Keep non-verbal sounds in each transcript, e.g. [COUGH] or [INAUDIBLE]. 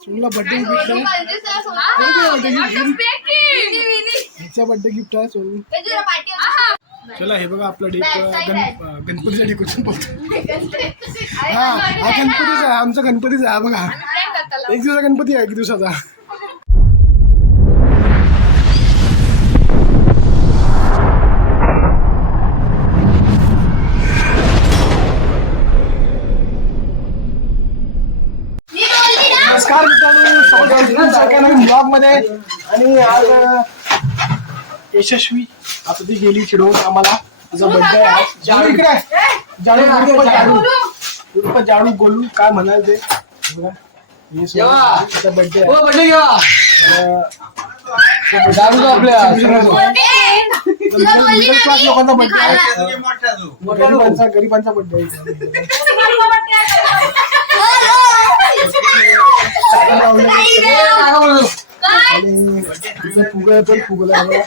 सोनूला birthday gift आहे? ह्याचा birthday gift आहे? सोनू? चला हे बघा आपला डेक गण गणपतीचा डेकोरेशन बघतो. हा हा गणपतीचा आहे आमचा गणपतीचा आहे हा बघा एक दिवसा गणपती आहे एक दिवसाचा. आहे सगळ्यांना [LAUGHS] ब्लॉगमध्ये आणि आज यशस्वी आता ती गेली चिडवून आम्हाला. तिचा बर्थडे आहे. जाणू इकडे. आहे. जाणू उर्फ जाणू उर्फ जाणू गोलू काय म्हणाल ते? बघा. हे तिचा बर्थडे आहे अं, मिडल क्लास लोकांचा बर्थडे आहे. गरिबांचा गरिबांचा बर्थडे आहे? [LAUGHS] फुगलं काय?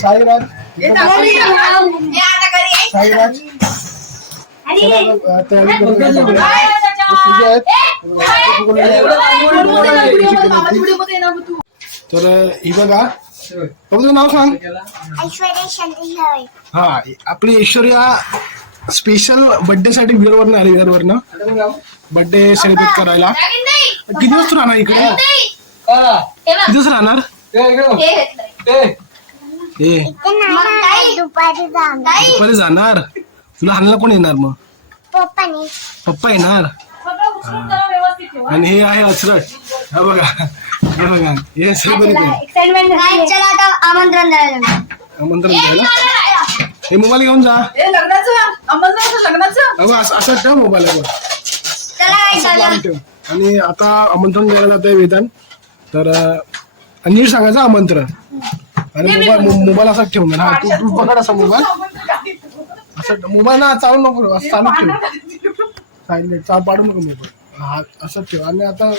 साईराज साईराज. तयारी आहेत. तर ही बघा. तुझं नाव सांग. हा आपली ऐश्वर्या स्पेशल बर्थडे साठी विरवरनं आली विरवरनं. बर्थडे सेलिब्रेट करायला. किती दिवस तू राहणार इकडे? किती दिवस राहणार? ए दुपारी जाणार. दुपारी जाणार? तुला हाणायला कोण येणार मग? पप्पाने. पप्पा येणार? आणि हे आहे अचरट हा बघा. हे बघा. हे चला आता आमंत्रण द्यायला आमंत्रण द्यायला? हे मोबाईल घेऊन जा. अगं असं असं ठेव मोबाईल. चला काय ठेव. आणि आता आमंत्रण द्यायला जात आहे वेदांत तर अं, नीट सांगायचं आमंत्रण. आणि मोबाईल मोबाईल असाच ठेवून हा तू तू पकड असा मोबाईल. असं मोबाईल ना चालू नको असं चालू ठेव. सायलेंट चाल पाडू नको मोबाईल. हा असंच ठेव. आणि आता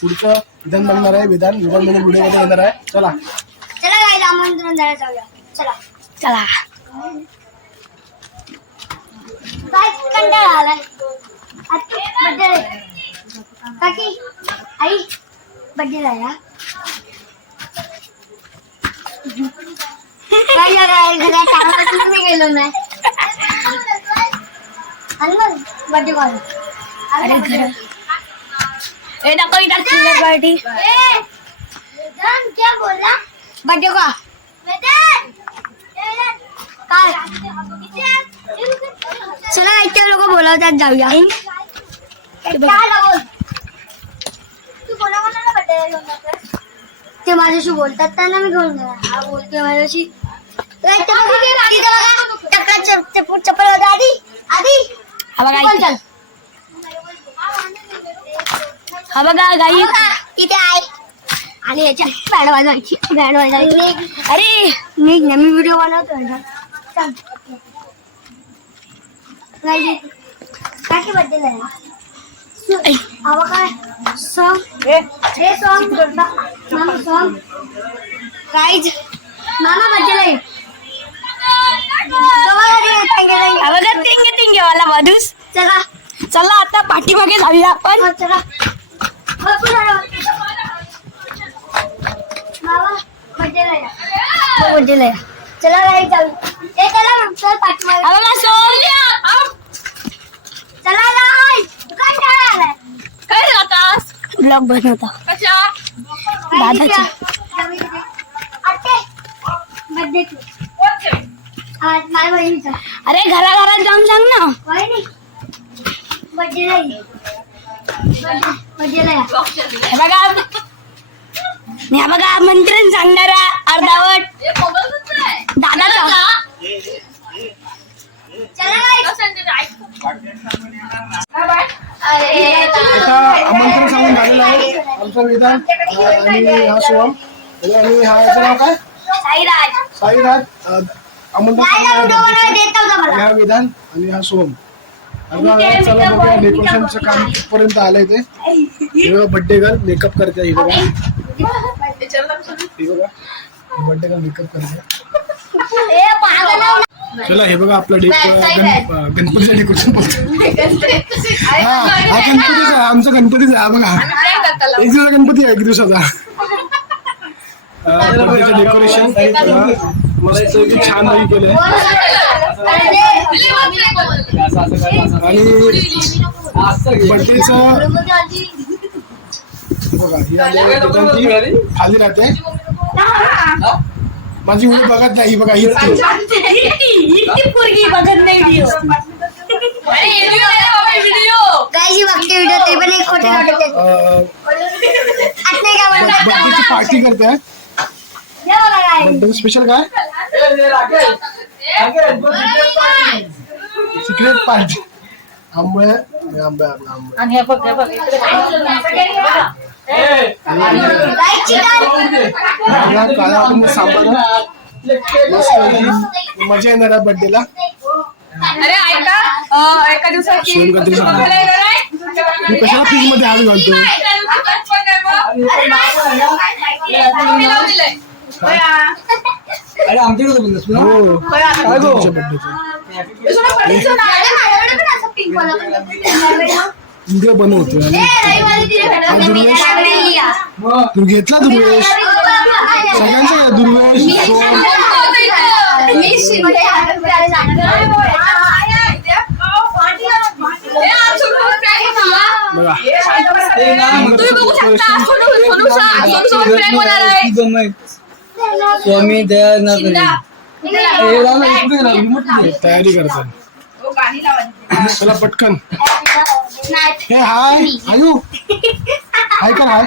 पुढचं विधान बघणार आहे विधान विधानमध्ये व्हिडिओमध्ये येणार आहे. चला. चला काय आमंत्रण द्यायला जाऊया. चला. चला. काय कंटाळा आलाय. बड्डे काकी आई बड्डे राहिला काय काय घरात कामापासून मी गेलो नाही आणि मग बड्डे कॉल अरे घर ए दाखव इधर चिल्लर पार्टी क्या बोला बड्डे का काय चला इथे लोक बोलावतात जाऊया ते माझ्याशी बोलतात त्यांना मी घेऊन हा बोलते माझ्याशी. तिथं चप्पल आधी आधी. हा बघा गाई इथे आहे. आणि याच्या बँड वाजवायची बँड वाजवायची. अरे मी मी व्हिडिओ बनवतो ना. बद्दल आहे आवा काय? सॉन्ग हे सॉन्ग मामा सॉन्ग गाईज मामा बद्दल आहे बघा तिंगे तिंगे वाला माणूस. चला. चला आता पाठीमागे जाऊया आपण. हो, चला. या. हो. चला गाई जाऊ चला मग, चल पाठीमागे. चला गाई. काय जातास ब्लॉग बनवता कशा? दादाची. बड्डे आज माझ्या बहिणीचा अरे घराघरात जाऊन सांग ना. हे बघा. हे बघा आमंत्रण सांगणारा अर्धावट. दादाचा. आता आमंत्रण सांगून झालेलं आहे. आमचा अं, आणि हा सोहम आणि हा याचं नाव काय? साईराज. आमंत्रण हा विधान आणि हा सोहम चला बघूया डेकोरेशनचं काम कुठपर्यंत आलंय ते. हे बघा बड्डे गर्ल मेकअप करते ही बघा बड्डे गर्ल मेकअप करते. चला हे बघा आपलं गणपतीचं डेकोरेशन [LAUGHS] हा हा गणपतीचा आहे, आमचा गणपतीचा आहे, हा बघा. एक दिवसाचा गणपती आहे एक दिवसाचा. [LAUGHS] डेकोरेशन मस्त छान केलंय. आणि बर्थडेचं बघा खाली राहते. माझी उडी बघत नाही बघा हीच ती. इतकी पोरगी बघत नाही व्हिडिओ जी बघते व्हिडिओ ते पण एक खोटे बर्थडेची पार्टी करते हे? बघा काय बर्थडे स्पेशल काय? सिक्रेट पार्टी आंबे आंबे आंबे आंबे. मजा येणार आहे बर्थडेला अरे ऐका एका? मी कशाला फ्रीजमध्ये हात घालतो. अरे आमच्याकडे हो. काय गो? तुमच्या बर्थडेचं व्हिडिओ बनवतो. दुर्वेश? तू घेतला दुर्वेश? सगळ्यांचा दुर्वेश. prank होणार आहे. तुझं माहीत. स्वामी कुठे? तयारी करतात चला पटकन. [LAUGHS] हे हाय. आयु. हाय कर हाय.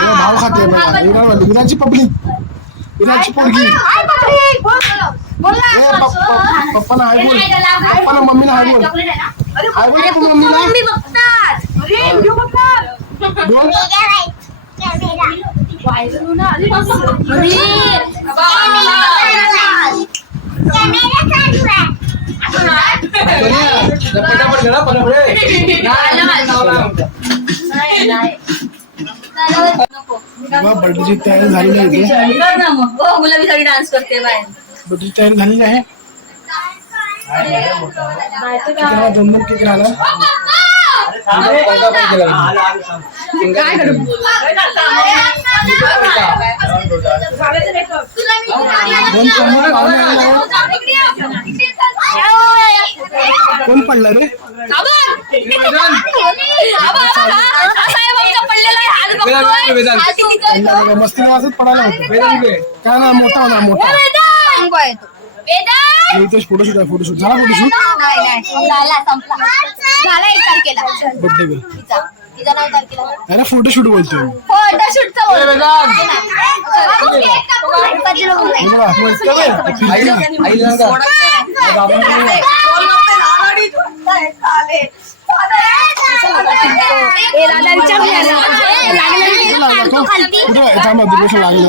हे भाव खाते इराची पब्लिक. इराची पोरगी. पप्पाला हाय बोल पप्पाला मम्मीला हाय बोल. हाय बोल तू मम्मीला. बोल. पटापट करा, पटापट. ए, नाही, नाही, नाव नाही. बघा बर्थडेची तयारी झालेली आहे इथे कर ना मग हो गुलाबी साडी डान्स करते बाहेर बर्थडेची तयारी झालेली आहे किती राहिला? दोन दोन केक राहिला पटापट केला. काय करू. कोण पडला रे मस्तीने वाजत पडायला होतं? काय ना मोठा होणार मोठा फोटोशूट आहे फोटोशूट झाला फोटोशूट झाला एक तारखेला बर्थडे गर्ल तिचा तिचं नाव तारखेला याला फोटोशूट बोलतोय. मी. फोटोशूटचं लागेल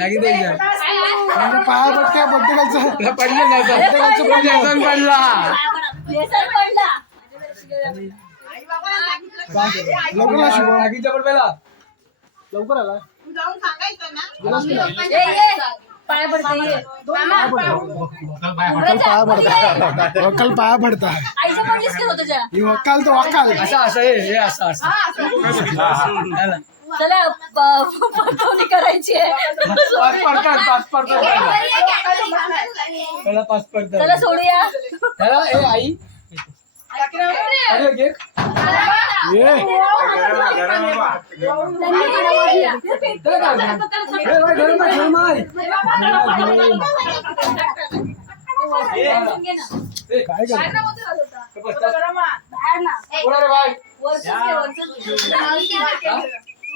पहिला पाया नाही. म्हणजे प्रत्येकाचं तुला पडलं नाही? प्रत्येकाचं व्यसन पडला. लवकर या शुभम रागीच्या पण पहिला लवकर आला. पाया पडते वकाल पाया पडता. वकाल पाया पडता. आईचं पण लिस्ट होतं जरा. ही वकाल तर वकाल असं असं हे हे असं असं. झालं. चला पटवणी करायची. पहिला पाच चला सोडूया त्याला ए आई अरे घे. त्याला काय करतो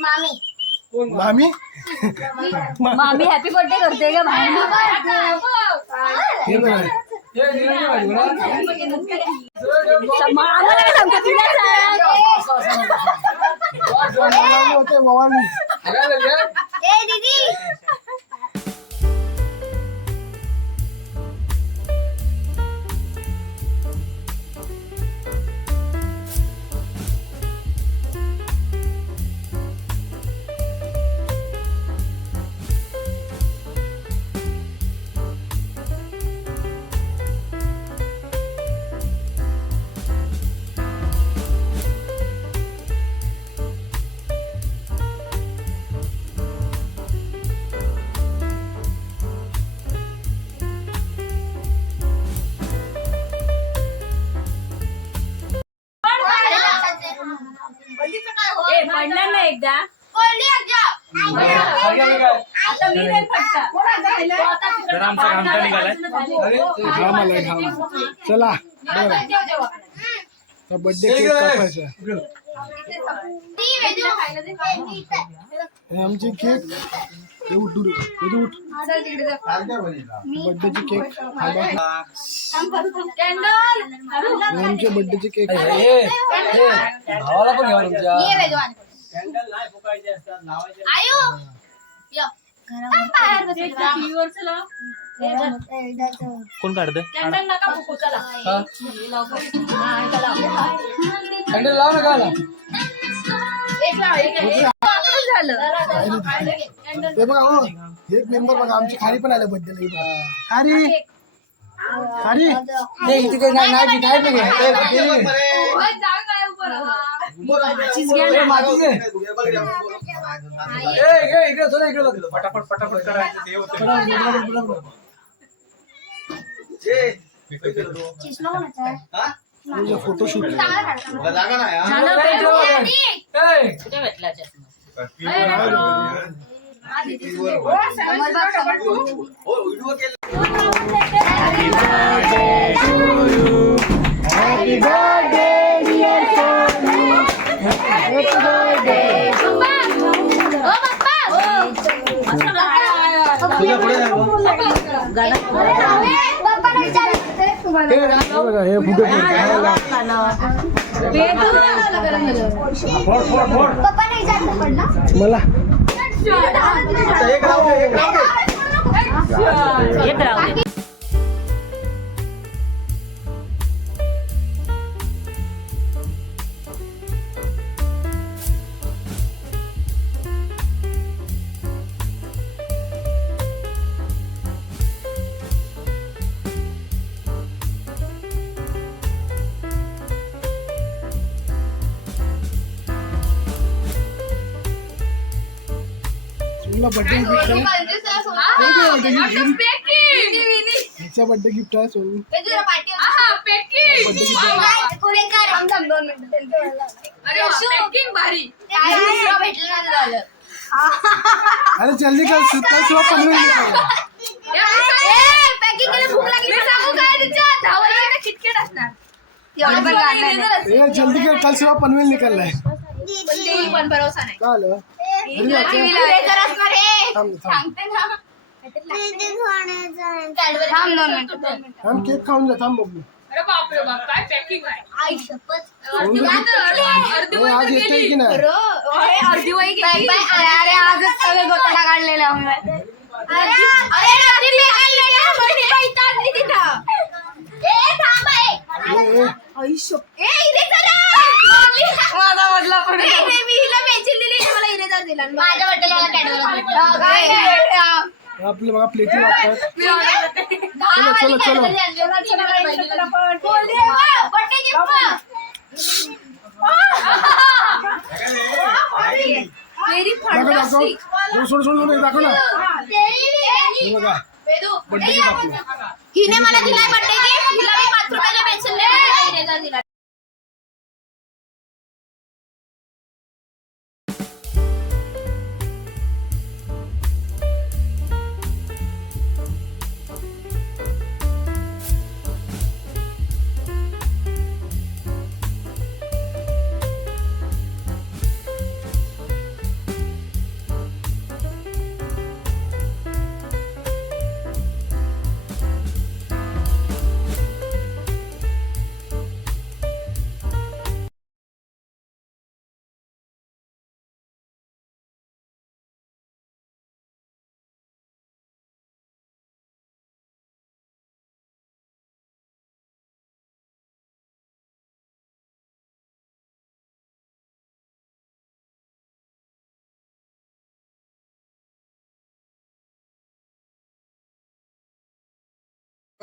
मामी? मामी? मामी? हॅपी बर्थडे करते का बाहेर हे बघा. हे निरंजन भाजी बघा. आम्हाला काय सांगतो तुला सांग. ववानी होते ववानी काय झालं? ए दीदी. एकदा? आता मी नाही. घाम आलाय चला. बर्थडे केक कापायचा. हे आमचे केक हे उठ दूर हे उठ. बर्थडेचे केक थांबा. हे आमचे बर्थडेचे केक भावाला पण तुमच्या आयु! य. बाहेर. कोण काढतं कॅन्डल नका फुकू, चला. इथं लाव. कॅन्डल लाव ना एक लाव, एक, एक. झालं. हे बघा हो. हे मेंबर बघा आमची खारी पण आले बर्थडेला खारी. खारी हे इथे काही नाही नाही नाही पण. पटापट पटापट करायचं ते होतं. फोटोशूट भेटला. चष्मा? हे बघा हे फुटे मला एक राहू दे. तुला बर्थडे गिफ्ट आहे? ह्याचा बर्थडे गिफ्ट आहे सोनू अरे जल्दी कर कल सुबह पनवेल निघाला. ए जल्दी कर कल सुबह पनवेल निकलना है थांब केक खाऊन जा थांब बघू. अरे बापरे बाप काय पॅकिंग आहे? आई शपथ. अर्धी ए, आज येते की नाही? अर्धी वय गेली अरे आजच सगळे गोताला काढलेला अरे ए ए ए, ए, ए इरेजर माझा वडला पण मी हिला पेन्सिल दिली हिने मला इरेजर दिला माझ्या वडिलाला कॅडबरी आपले बघा प्लेटी वाटतात चलो, चलो, चलो. हो, सोड सोड सोड दाखव ना. बघा. बर्थडे हिने मला दिलाय बड्डे गिफ्ट हिला मी पाच रुपयाच्या पेन्सिल दिला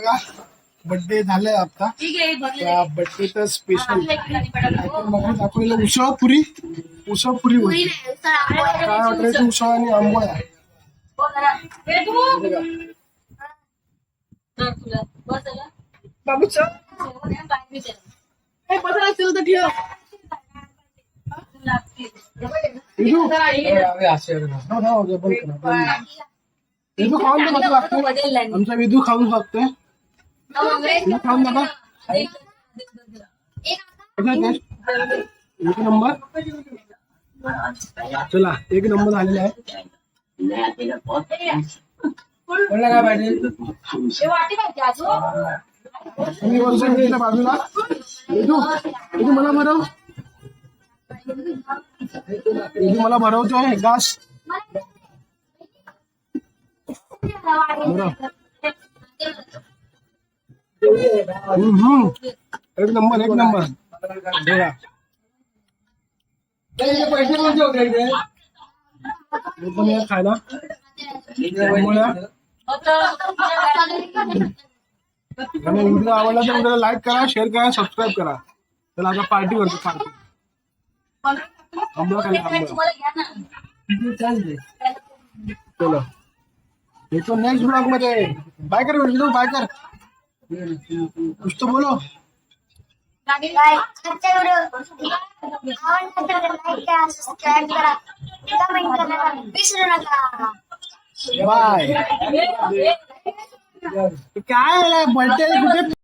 बघा बर्थडे झालाय आता त्या बर्थडे तर स्पेशल मग दाखवलेलं उसळ पुरी उसळ पुरी होती काय वाटायचं उसळ आणि आंबोळ्या. तर कसं लागतंय आमचा विदू खाऊन बघतोय. एक नंबर चला एक नंबर झालेला आहे कोणाला काय पाहिजे तुम्ही वरच्या साईडला बाजूला विदू विदू मला भरव विदू मला भरवतोय घास भरव हम्म, हम्म. एक नंबर एक नंबर. बघा पैसे कोणते होते इथे? पण या खायला. आणि व्हिडिओ आवडला तर व्हिडिओला लाईक करा शेअर करा सबस्क्राईब करा. चला आता पार्टी करतो पार्टी चालते? चलो. येतो नेक्स्ट ब्लॉगमध्ये. बाय कर व्हिडिओ बाय कर. कुछ तो बोलो. काय आजचा व्हिडिओ आवडला तर लाईक करा सबस्क्राईब करा कमेंट करायला विसरू नका बाय काय बर्थडे कुठे?